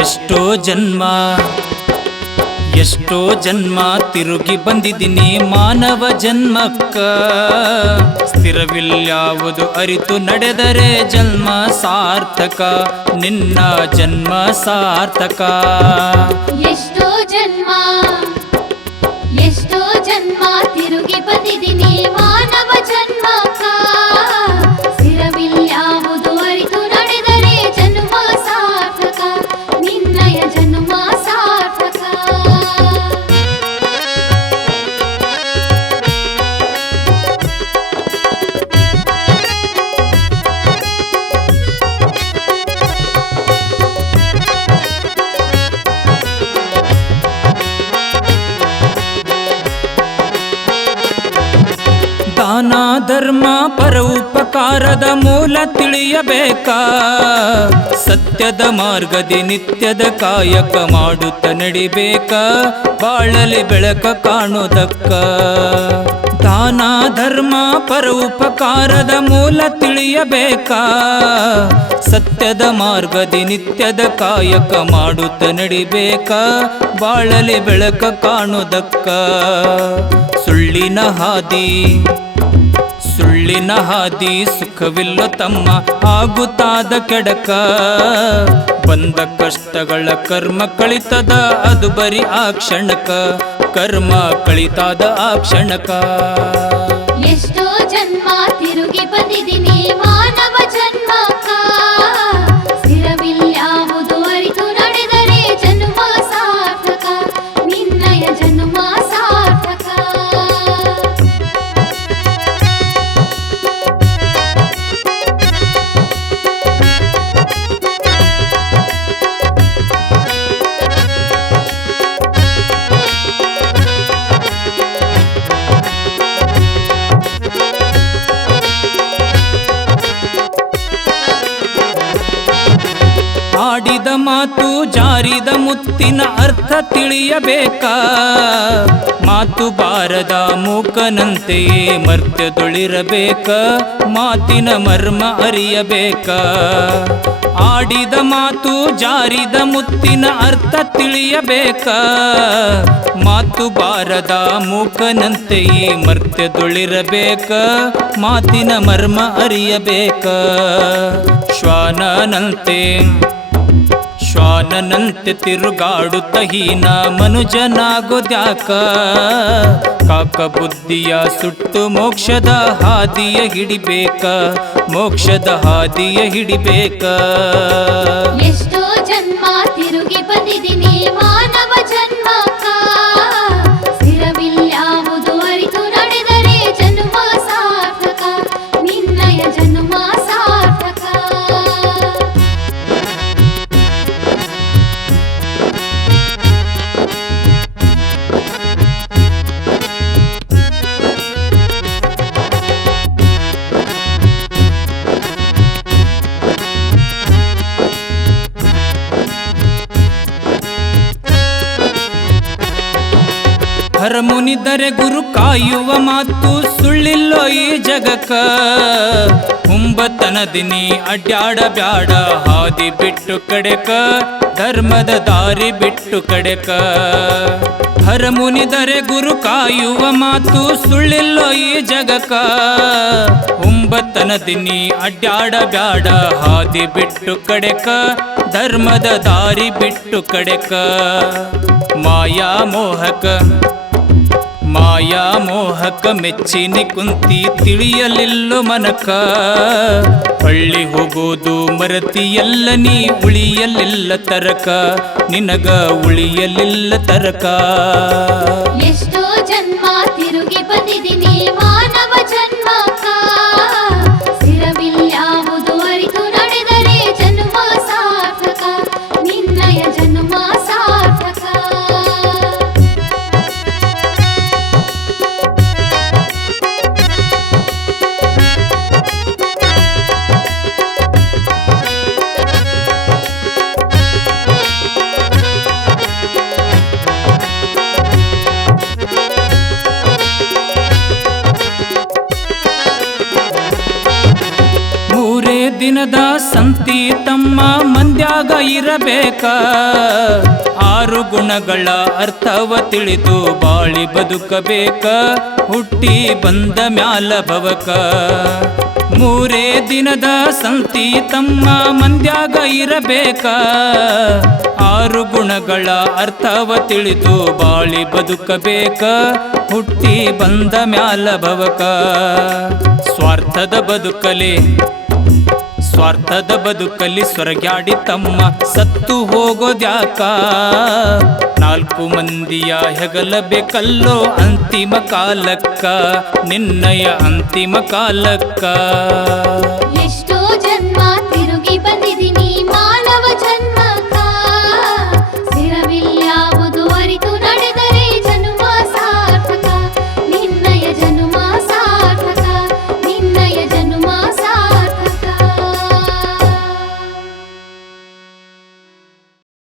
ಎಷ್ಟೋ ಜನ್ಮ ಎಷ್ಟೋ ಜನ್ಮ ತಿರುಗಿ ಬಂದಿದ್ದೀನಿ ಮಾನವ ಜನ್ಮಕ್ಕ. ಸ್ಥಿರವಿಲ್ಯಾವುದು ಅರಿತು ನಡೆದರೆ ಜನ್ಮ ಸಾರ್ಥಕ, ನಿನ್ನ ಜನ್ಮ ಸಾರ್ಥಕ. ಎಷ್ಟೋ ಜನ್ಮ ತಿರುಗಿ ಬಂದಿದ್ದೀನಿ ಮಾನವ ಜನ್ಮಕ್ಕ. ಸ್ಥಿರವಿಲ್ಯಾವುದು ಅರಿತು ನಡೆದರೆ ಜನ್ಮ ಸಾರ್ಥಕ, ನಿನ್ನಯ ಜನ್ಮ ಸಾರ್ಥಕ. ದಾನ ಧರ್ಮ ಪರ ಉಪಕಾರದ ಮೂಲ ತಿಳಿಯಬೇಕ. ಸತ್ಯದ ಮಾರ್ಗದಿ ನಿತ್ಯದ ಕಾಯಕ ಮಾಡುತ್ತ ನಡಿಬೇಕ, ಬಾಳಲಿ ಬೆಳಕ ಕಾಣುವುದಕ್ಕ. ದಾನ ಧರ್ಮ ಪರ ಉಪಕಾರದ ಮೂಲ ತಿಳಿಯಬೇಕ. ಸತ್ಯದ ಮಾರ್ಗದಿ ನಿತ್ಯದ ಕಾಯಕ ಮಾಡುತ್ತ ನಡಿಬೇಕ, ಬಾಳಲಿ ಬೆಳಕ ಕಾಣುವುದಕ್ಕ. ಸುಳ್ಳಿನ ಹಾದಿ ಸುಖವಿಲ್ಲೋ ತಮ್ಮ, ಆಗುತ್ತಾದ ಕೆಡಕ. ಬಂದ ಕಷ್ಟಗಳ ಕರ್ಮ ಕಳಿತದ ಅದು ಬರಿ ಆ ಕ್ಷಣಕ, ಕರ್ಮ ಕಳಿತಾದ ಆ ಕ್ಷಣಕ. ಎಷ್ಟೋ ಜನ್ಮ ತಿರುಗಿ ಬಂದಿದ್ದೀನಿ ಮಾನವ ಜನ್ಮಕ್ಕ. ಸ್ಥಿರವಿಲ್ಯಾವುದು ಅರಿತು ನಡೆದರೆ ಜನ್ಮ ಸಾರ್ಥಕ, ನಿನ್ನಯ ಜನ್ಮ ಸಾರ್ಥಕ. ಆಡಿದ ಮಾತು ಜಾರಿದ ಮುತ್ತಿನ ಅರ್ಥ ತಿಳಿಯಬೇಕ. ಮಾತು ಬಾರದ ಮೂಕನಂತೆಯೇ ಮರ್ತ್ಯದೊಳಿರಬೇಕ, ಮಾತಿನ ಮರ್ಮ ಅರಿಯಬೇಕ. ಆಡಿದ ಮಾತು ಜಾರಿದ ಮುತ್ತಿನ ಅರ್ಥ ತಿಳಿಯಬೇಕ. ಮಾತು ಬಾರದ ಮೂಕನಂತೆಯೇ ಮರ್ತ್ಯದೊಳಿರಬೇಕ, ಮಾತಿನ ಮರ್ಮ ಅರಿಯಬೇಕ. ಶ್ವಾನನಂತೆ ತಿರುಗಾಡುತ್ತ ಹೀನ ಮನುಜನಾಗೋದ್ಯಾಕ. ಕಾಕ ಬುದ್ಧಿಯ ಸುಟ್ಟು ಮೋಕ್ಷದ ಹಾದಿಯ ಹಿಡಿಬೇಕ, ಮೋಕ್ಷದ ಹಾದಿಯ ಹಿಡಿಬೇಕ. ಎಷ್ಟೋ ಜನ್ಮ ತಿರುಗಿ ಬಂದಿದ್ದೀನಿ ಮಾನವ ಜನ್ಮಕ್ಕ. ಸ್ಥಿರವಿಲ್ಯಾವುದು ಅರಿತು ನಡೆದರೆ ಜನ್ಮ ಸಾರ್ಥಕ, ನಿನ್ನಯ ಜನ್ಮ ಸಾರ್ಥಕ. ಹರಮುನಿದರೆ ಗುರು ಕಾಯುವ ಮಾತು ಸುಳ್ಳಿಲ್ಲೋ ಈ ಜಗಕ್ಕ. ಹುಂಬತನದಿನಿ ಅಡ್ಯಾಡ ಬ್ಯಾಡ ಹಾದಿ ಬಿಟ್ಟು ಕಡೆಕ, ಧರ್ಮದ ದಾರಿ ಬಿಟ್ಟು ಕಡೆಕ. ಹರಮುನಿದರೆ ಗುರು ಕಾಯುವ ಮಾತು ಸುಳ್ಳಿಲ್ಲೋ ಈ ಜಗಕ್ಕ. ಹುಂಬತನದಿನಿ ಅಡ್ಯಾಡ ಬ್ಯಾಡ ಹಾದಿ ಬಿಟ್ಟು ಕಡೆಕ, ಧರ್ಮದ ದಾರಿ ಬಿಟ್ಟು ಕಡೆಕ. ಮಾಯಾ ಮೋಹಕ ಮೆಚ್ಚಿನಿ ಕುಂತಿ ತಿಳಿಯಲಿಲ್ಲೋ ಮನಕ. ಹಳ್ಳಿ ಹೋಗೋದು ಮರತಿಯಲ್ಲ ನೀ ಉಳಿಯಲಿಲ್ಲ ತರಕ, ನಿನಗ ಉಳಿಯಲಿಲ್ಲ ತರಕ. ಎಷ್ಟೋ ಜನ್ಮ ತಿರುಗಿ ಬಂದಿದ್ದೀನಿ ಮಾನವ ಜನ್ಮಕ್ಕ. ಸ್ಥಿರವಿಲ್ಯಾವುದು ಅರಿತು ನಡೆದರೆ ಜನ್ಮ ಸಾರ್ಥಕ, ನಿನ್ನಯ ಜನ್ಮ ಸಾರ್ಥಕ. ದಿನದ ಸಂತಿ ತಮ್ಮ ಮಂದ್ಯಾಗ ಇರಬೇಕ 6 ಗುಣಗಳ ಅರ್ಥವ ತಿಳಿದು ಬಾಳಿ ಬದುಕಬೇಕ ಹುಟ್ಟಿ ಬಂದ ಮ್ಯಾಲ ಭವಕ 3 ದಿನದ ಸಂತಿ ತಮ್ಮ ಮಂದ್ಯಾಗ ಇರಬೇಕ 6 ಗುಣಗಳ ಅರ್ಥವ ತಿಳಿದು ಬಾಳಿ ಬದುಕಬೇಕ ಹುಟ್ಟಿ ಬಂದ ಮ್ಯಾಲ ಭವಕ ಸ್ವಾರ್ಥದ ಬದುಕಲಿ ಸ್ವರ್ಗ್ಯಾಡಿ ತಮ್ಮ ಸತ್ತು ಹೋಗೋದ್ಯಾಕ 4 ಮಂದಿಯ ಹೆಗಲಬೇಕಲ್ಲೋ ಅಂತಿಮ ಕಾಲಕ್ಕ ನಿನ್ನಯ ಅಂತಿಮ ಕಾಲಕ್ಕ ಎಷ್ಟೋ ಜನ್ಮ ತಿರುಗಿ ಬಂದಿ